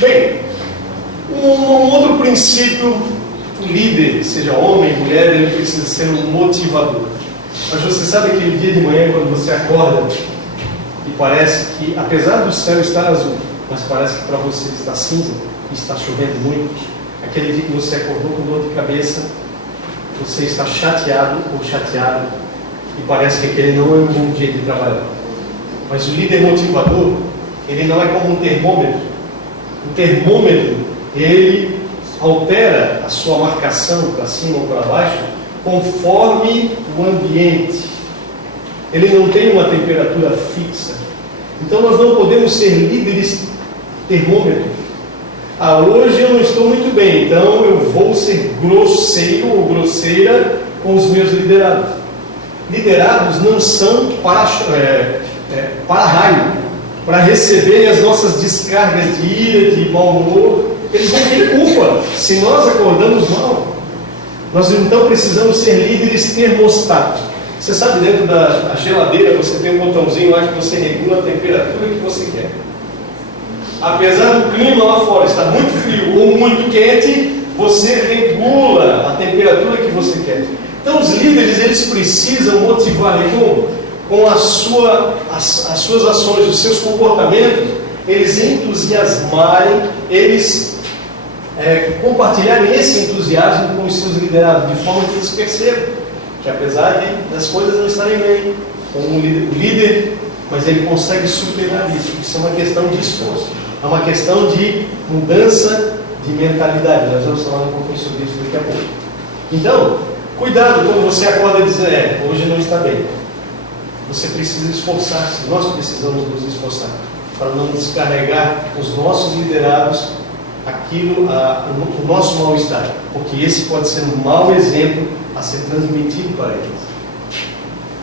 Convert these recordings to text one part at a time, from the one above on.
Bem, um outro princípio, o líder, seja homem, mulher, ele precisa ser um motivador. Mas você sabe aquele dia de manhã quando você acorda e parece que, apesar do céu estar azul, mas parece que para você está cinza e está chovendo muito, aquele dia que você acordou com dor de cabeça, você está chateado ou chateado e parece que aquele não é um bom dia de trabalhar. Mas o líder motivador, ele não é como um termômetro. O termômetro, ele altera a sua marcação para cima ou para baixo conforme o ambiente. Ele não tem uma temperatura fixa. Então nós não podemos ser líderes termômetro. Hoje eu não estou muito bem, então eu vou ser grosseiro ou grosseira com os meus liderados. Liderados não são para-raio, para receberem as nossas descargas de ira, de mau humor. Eles não têm culpa se nós acordamos mal. Nós então precisamos ser líderes termostatos. Você sabe, dentro da geladeira você tem um botãozinho lá que você regula a temperatura que você quer. Apesar do clima lá fora estar muito frio ou muito quente, você regula a temperatura que você quer. Então os líderes, eles precisam motivar com as suas ações, os seus comportamentos, eles entusiasmarem, eles compartilharem esse entusiasmo com os seus liderados, de forma que eles percebam que, apesar das coisas não estarem bem, com o líder, mas ele consegue superar isso. Isso é uma questão de esforço, é uma questão de mudança de mentalidade. Nós vamos falar um pouquinho sobre isso daqui a pouco. Então, cuidado quando você acorda e diz, hoje não está bem. Você precisa esforçar-se, nós precisamos nos esforçar para não descarregar os nossos liderados o nosso mal-estar, porque esse pode ser um mau exemplo a ser transmitido para eles.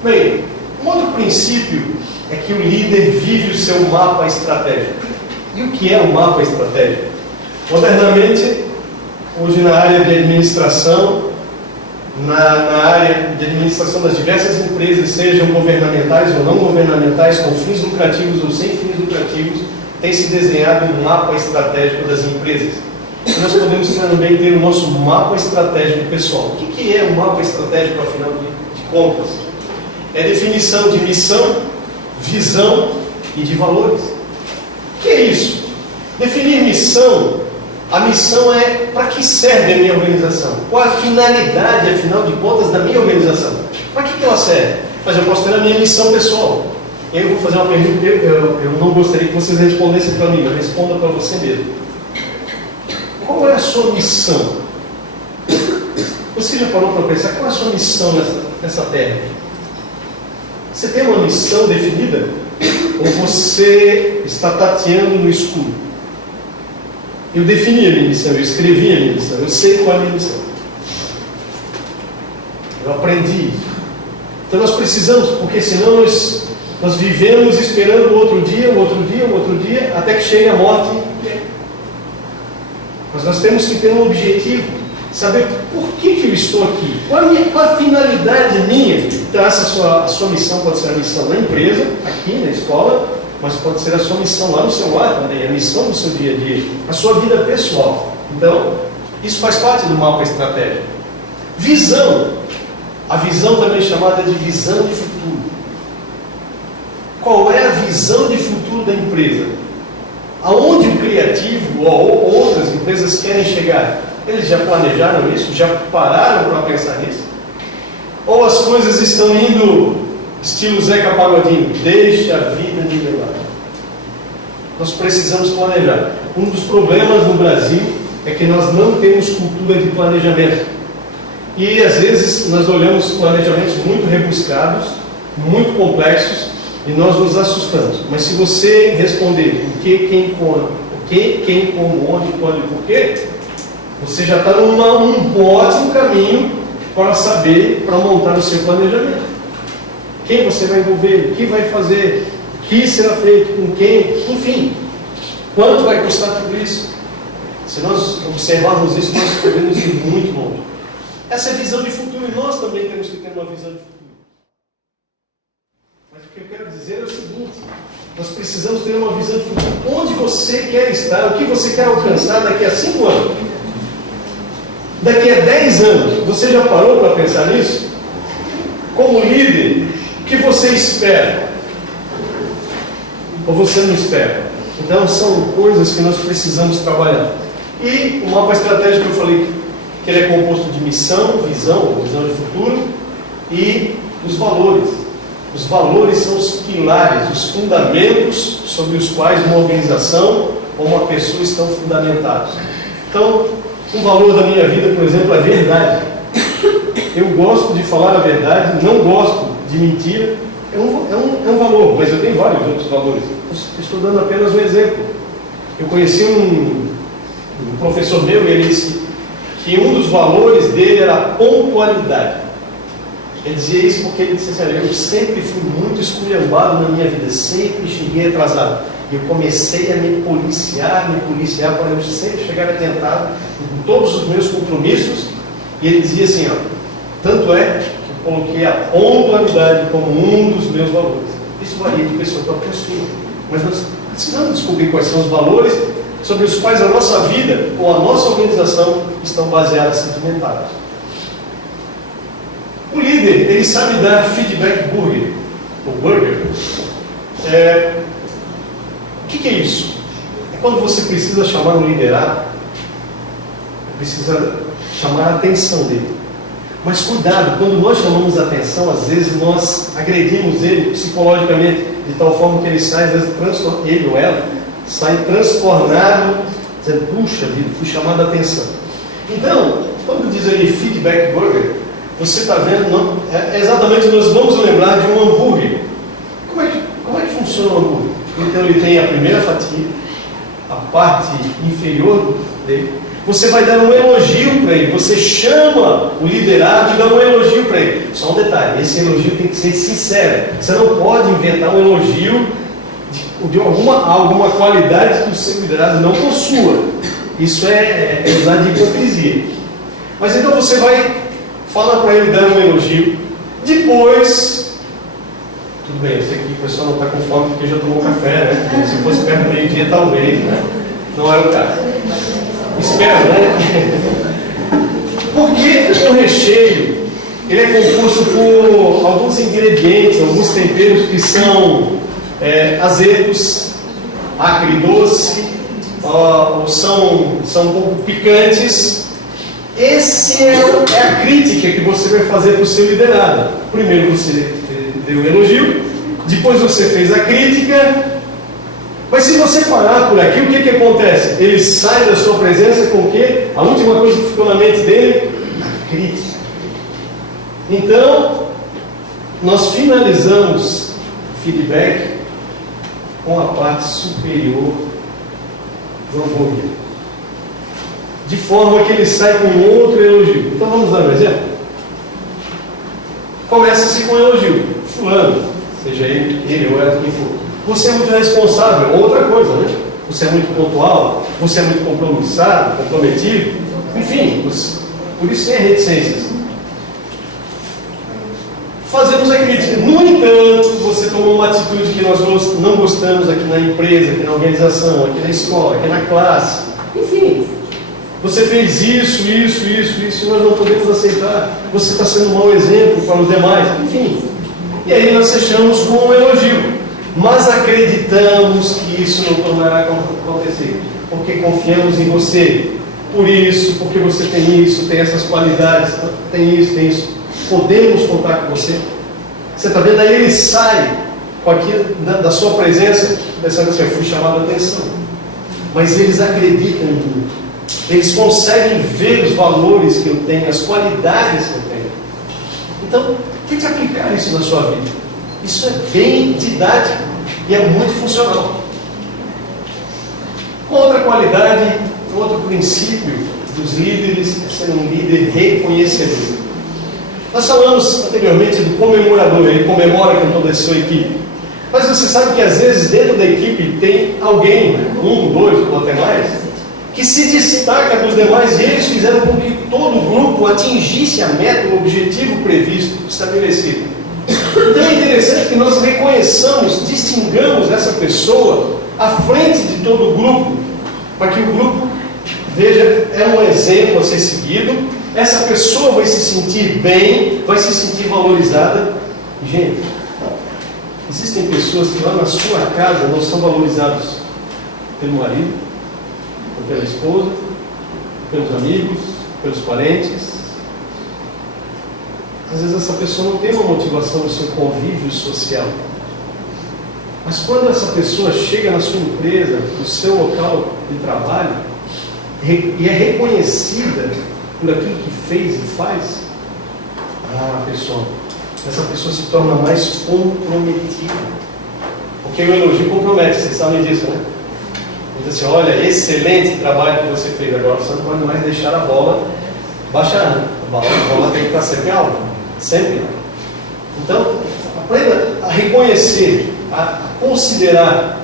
Bem, um outro princípio é que o líder vive o seu mapa estratégico. E o que é o mapa estratégico? Modernamente, hoje na área de administração, na área de administração das diversas empresas, sejam governamentais ou não governamentais, com fins lucrativos ou sem fins lucrativos, tem se desenhado um mapa estratégico das empresas. E nós podemos também ter o nosso mapa estratégico pessoal. O que é um mapa estratégico, afinal de contas? É definição de missão, visão e de valores. O que é isso? Definir missão. A missão é para que serve a minha organização? Qual a finalidade, afinal de contas, da minha organização? Para que ela serve? Mas eu posso ter a minha missão pessoal. Eu vou fazer uma pergunta, eu não gostaria que vocês respondessem para mim, eu respondo para você mesmo. Qual é a sua missão? Você já parou para pensar qual é a sua missão nessa terra? Você tem uma missão definida? Ou você está tateando no escuro? Eu defini a minha missão, eu escrevi a minha missão, eu sei qual é a minha missão. Eu aprendi isso. Então nós precisamos, porque senão nós vivemos esperando o outro dia, até que chegue a morte. Mas nós temos que ter um objetivo, saber por que eu estou aqui, qual a finalidade minha. Então a sua missão pode ser a missão na empresa, aqui na escola, mas pode ser a sua missão lá no seu lar também, a missão do seu dia a dia, a sua vida pessoal. Então, isso faz parte do mapa estratégico. Visão. A visão também é chamada de visão de futuro. Qual é a visão de futuro da empresa? Aonde o criativo ou outras empresas querem chegar? Eles já planejaram isso? Já pararam para pensar nisso? Ou as coisas estão indo estilo Zeca Pagodinho, deixa a vida me levar? Nós precisamos planejar. Um dos problemas no Brasil é que nós não temos cultura de planejamento. E às vezes nós olhamos planejamentos muito rebuscados, muito complexos, e nós nos assustamos. Mas se você responder o que, quem, como, onde, quando e porquê, você já está num ótimo caminho para saber, para montar o seu planejamento. Quem você vai envolver, o que vai fazer, o que será feito, com quem, enfim. Quanto vai custar tudo isso? Se nós observarmos isso, nós podemos ir muito longe. Essa é a visão de futuro, e nós também temos que ter uma visão de futuro. Mas que eu quero dizer é o seguinte: nós precisamos ter uma visão de futuro. Onde você quer estar, o que você quer alcançar daqui a 5 anos, daqui a 10 anos. Você já parou para pensar nisso? Como líder, o que você espera? Ou você não espera? Então são coisas que nós precisamos trabalhar. E o mapa estratégico, eu falei que ele é composto de missão, visão de futuro, e os valores. Os valores são os pilares, os fundamentos sobre os quais uma organização ou uma pessoa estão fundamentados. Então, um valor da minha vida, por exemplo, é a verdade. Eu gosto de falar a verdade, não gosto de mentira. É um valor, mas eu tenho vários outros valores. Estou dando apenas um exemplo. Eu conheci um professor meu e ele disse que um dos valores dele era a pontualidade. Ele dizia isso porque ele disse assim: eu sempre fui muito esculhambado na minha vida, sempre cheguei atrasado. E eu comecei a me policiar para eu sempre chegar adiantado em todos os meus compromissos. E ele dizia assim, tanto é que eu coloquei a pontualidade como um dos meus valores. Isso varia de pessoa para pessoa, mas nós precisamos descobrir quais são os valores sobre os quais a nossa vida ou a nossa organização estão baseadas, sedimentadas. O líder, ele sabe dar feedback burger, ou burger. O que é isso? É quando você precisa chamar um liderado, precisa chamar a atenção dele. Mas cuidado, quando nós chamamos a atenção, às vezes nós agredimos ele psicologicamente, de tal forma que ele sai, às vezes, ele ou ela, sai transtornado, dizendo: puxa vida, fui chamado a atenção. Então, quando diz aí feedback burger, você está vendo, não, exatamente nós vamos lembrar de um hambúrguer. Como é que funciona o hambúrguer? Então ele tem a primeira fatia, a parte inferior dele. Você vai dar um elogio para ele, você chama o liderado e dá um elogio para ele. Só um detalhe, esse elogio tem que ser sincero. Você não pode inventar um elogio de alguma qualidade que o seu liderado não possua. Isso é usar de hipocrisia. Mas então você vai falar para ele, dar um elogio. Depois, tudo bem, eu sei que o pessoal não está com fome porque já tomou café, né? Se fosse perto do meio-dia, talvez, né? Não é o caso. Espero, né? Porque o recheio, ele é composto por alguns ingredientes, alguns temperos que são azedos, agridoce, ou são um pouco picantes. Essa é a crítica que você vai fazer para o seu liderado. Primeiro você deu o elogio, depois você fez a crítica. Mas se você parar por aqui, o que acontece? Ele sai da sua presença com o quê? A última coisa que ficou na mente dele? A crítica. Então, nós finalizamos o feedback com a parte superior do hambúrguer, de forma que ele sai com outro elogio. Então vamos dar um exemplo? Começa-se com um elogio. Fulano, seja ele ou ela, quem for. Você é muito responsável, outra coisa, né? Você é muito pontual, você é muito comprometido, enfim, por isso tem a reticências. Fazemos a crítica. No entanto, você tomou uma atitude que nós não gostamos aqui na empresa, aqui na organização, aqui na escola, aqui na classe. Enfim, você fez isso, e nós não podemos aceitar. Você está sendo um mau exemplo para os demais. Enfim, e aí nós fechamos com um elogio. Mas acreditamos que isso não tornará acontecer, porque confiamos em você, por isso, porque você tem isso, tem essas qualidades, tem isso, podemos contar com você. Você está vendo? Aí ele sai com aquilo da sua presença, pensando assim: eu fui chamado a atenção. Mas eles acreditam em mim, eles conseguem ver os valores que eu tenho, as qualidades que eu tenho. Então, tente aplicar isso na sua vida. Isso é bem didático e é muito funcional. Outra qualidade, outro princípio dos líderes é ser um líder reconhecedor. Nós falamos anteriormente do comemorador, ele comemora com toda a sua equipe. Mas você sabe que às vezes dentro da equipe tem alguém, um, dois ou até mais, que se destaca dos demais, e eles fizeram com que todo o grupo atingisse a meta, o objetivo previsto, estabelecido. Então é interessante que nós reconheçamos, distingamos essa pessoa à frente de todo o grupo, para que o grupo veja, é um exemplo a ser seguido, essa pessoa vai se sentir bem, vai se sentir valorizada. Gente, existem pessoas que lá na sua casa não são valorizadas pelo marido, ou pela esposa, pelos amigos, pelos parentes. Às vezes essa pessoa não tem uma motivação no seu convívio social. Mas quando essa pessoa chega na sua empresa, no seu local de trabalho, e é reconhecida por aquilo que fez e faz, essa pessoa se torna mais comprometida. Porque o elogio compromete, vocês sabem disso, né? Diz assim, olha, excelente trabalho que você fez agora, você não pode mais deixar a bola baixar, né? A bola tem que estar sempre alta, sempre. Então, aprenda a reconhecer, a considerar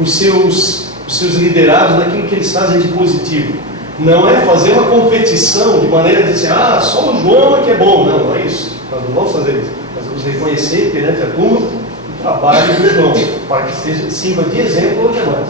os seus liderados naquilo que eles fazem de positivo. Não é fazer uma competição de maneira de dizer, só o João é que é bom. Não, não é isso. Nós não vamos fazer isso. Nós vamos reconhecer perante a turma o trabalho do João, para que sirva de exemplo aos demais.